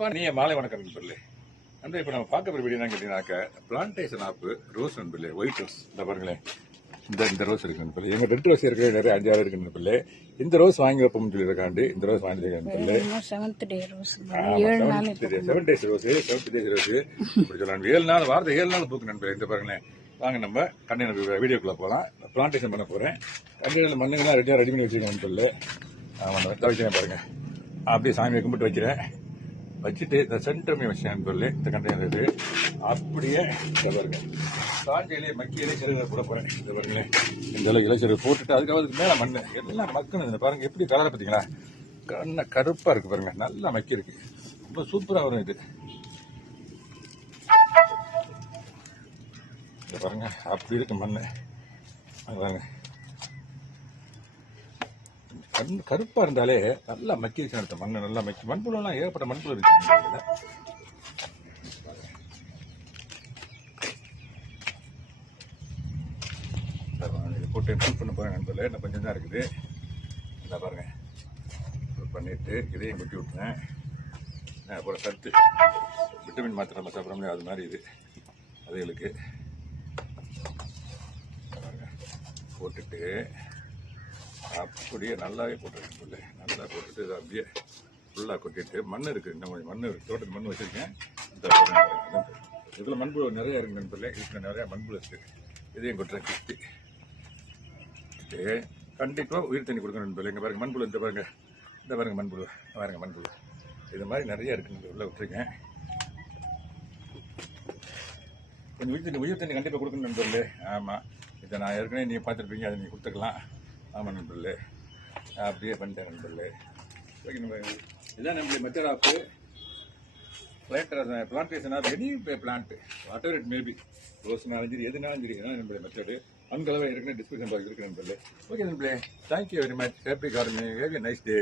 நீங்க மாலை வணக்கம் நண்பர்களே. நண்பர்களே, இப்போ நம்ம பார்க்க போகிற வீடியோ என்ன கேட்டீங்கன்னாக்க பிளான்டேஷன் ஆப்பு ரோஸ் நண்பர்களே, ஒயிட் ரோஸ். இந்த பாருங்களேன், இந்த ரோஸ் இருக்கு நண்பர்களே. எங்க 2 ரோஸ் இருக்கு, நிறைய 5-6 இருக்கு நண்பர்களே. இந்த ரோஸ் வாங்கி வைப்போம்னு சொல்லியிருக்காண்டு இந்த ரோஸ் வாங்கி நண்பர்களே. 7th day rose, 7 days rose, 7 days rose இப்படி சொல்லலாம். 7 நாள், வாரத்தை 7 நாள் பூக்கு நண்பர்களே. இந்த பாருங்களேன், வாங்க நம்ம கண்டெய்னர் வீடியோக்குள்ள போகலாம். பிளான்டேஷன் பண்ண போறேன். கண்டெய்னர் மண்ணுங்கெல்லாம் ரெடி பண்ணி வச்சிருக்கேன் நண்பர்களே. ஆமாம், வைக்கிறேன் பாருங்க. அப்படியே சாமி கும்பிட்டு வைக்கிறேன். வச்சுட்டு இந்த சென்டர்மே வச்சேன் சொல்லி இந்த கண்டெய்னர் இது அப்படியே இந்த பாருங்க காஞ்சியிலே மக்கியிலே சிறுவை போட போறேன். இந்த பாருங்க, இந்த அளவுக்கு இலைச்செரு போட்டுட்டு அதுக்கு மேல மண் எல்லாம் மக்கணும். இந்த பாருங்க எப்படி கலரை பார்த்தீங்களா, கண்ண கருப்பா இருக்கு பாருங்க, நல்லா மக்கி இருக்கு, ரொம்ப சூப்பரா வரும் இது. இந்த பாருங்க அப்படி இருக்கு மண்ணு பாருங்க, கருப்பா இருந்தாலே நல்லா மக்கி வச்சு மண்ணு நல்லா மக்கி. மண்புழுலாம் ஏகப்பட்ட மண்புழு இருக்கு. போட்டு ஃபுல் பண்ண போறேன் நண்பர்களே. இன்னும் கொஞ்சம் தான் இருக்குது. இந்த பாருங்க ஃபுல் பண்ணிட்டு இதையும் கொட்டி விட்டுறேன். அப்புறம் சத்து விட்டமின் மாத்திரை நம்ம சாப்பிட்றோம்ல, அது மாதிரி இது அதுகளுக்கு போட்டுட்டு அப்படியே நல்லாவே போட்டுருக்கேன். நல்லா போட்டுட்டு இதை அப்படியே ஃபுல்லாக கொட்டிட்டு மண் இருக்குது, இன்னும் கொஞ்சம் மண் இருக்குது, தோட்டத்துக்கு மண் வச்சுருக்கேன். இதில் மண்புழு நிறைய இருக்குது நண்பர்களே. இதில் நிறையா மண்புழு இருக்குது. இதையும் கொட்டுறேன் கிட்டி. கண்டிப்பாக உயிர் தண்ணி கொடுக்கணும் நண்பர்களே. இங்கே பாருங்கள் மண்புழு, இந்த பாருங்கள், இந்த பாருங்கள் மண்புழு, பாருங்கள் மண்புழு இது மாதிரி நிறையா இருக்குது. உள்ளே விட்டுருக்கேன். கொஞ்சம் உயிர் தண்ணி கண்டிப்பாக கொடுக்கணும் நண்பர்களே. ஆமாம், இதை நான் ஏற்கனவே நீங்கள் பார்த்துருப்பீங்க, அதை நீங்கள் கொடுத்துக்கலாம். ஆமாம் நண்பர்களே, அப்படியே பண்ணிட்டேன் நண்பர்களே. ஓகே நண்பர்களே, இதான் நம்மளுடைய method of plantation of any plant, whatever it may be. ரோஸ்னாலும் சரி, எதுனாலும் சரி, இதான் நம்மளுடைய மெத்தடு. அங்களவே ஏற்கனவே டிஸ்கிரிப்ஷன் பாக்ஸ் இருக்கு நண்பர்களே. ஓகே நண்பர்களே, thank you very much. Happy gardening, have a nice day.